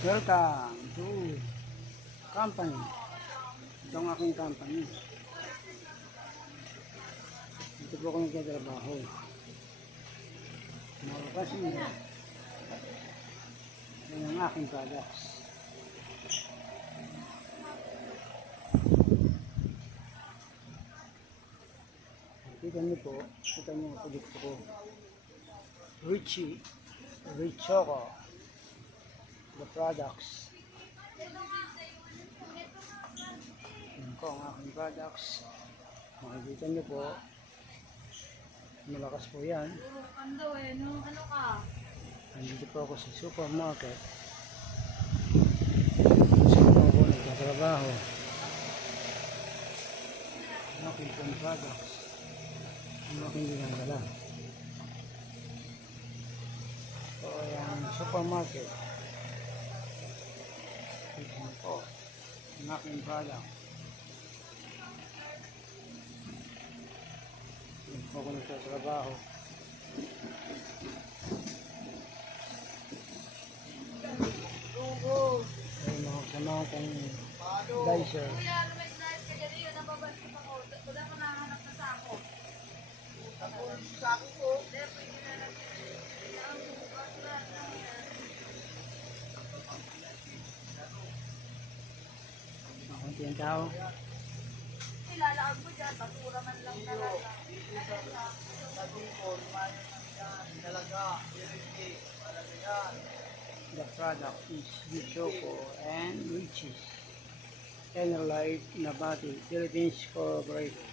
Welcome to company. Ito ang aking company. Dito po ako nagtatrabaho. Mga kasi yan ang aking products. Kita niyo po, kita niyo ang produkto ko. Richie, Richoco, the products. Yan po ang aking products. Makikita niyo po, malakas po yan. Ano ka? Nandito po ako sa supermarket. Saan po ako nagtatrabaho. Ang aking pong products. Ang aking ginagala. So, yung supermarket. Ito po. Ang aking product. Yan po ako nagtatrabaho. Ay, mga kasama kong dicer. Kuya, lumay na ka dyan yun. Nababansin ako. Wala ko nahanap na sako. Sako ko? Hindi, pwede na lang. Makunti ang tao. Nilalakad mo dyan. Basura man lang talaga. The product is Bichoco and Riches. Enerlife Nabati, Philippines Corporation.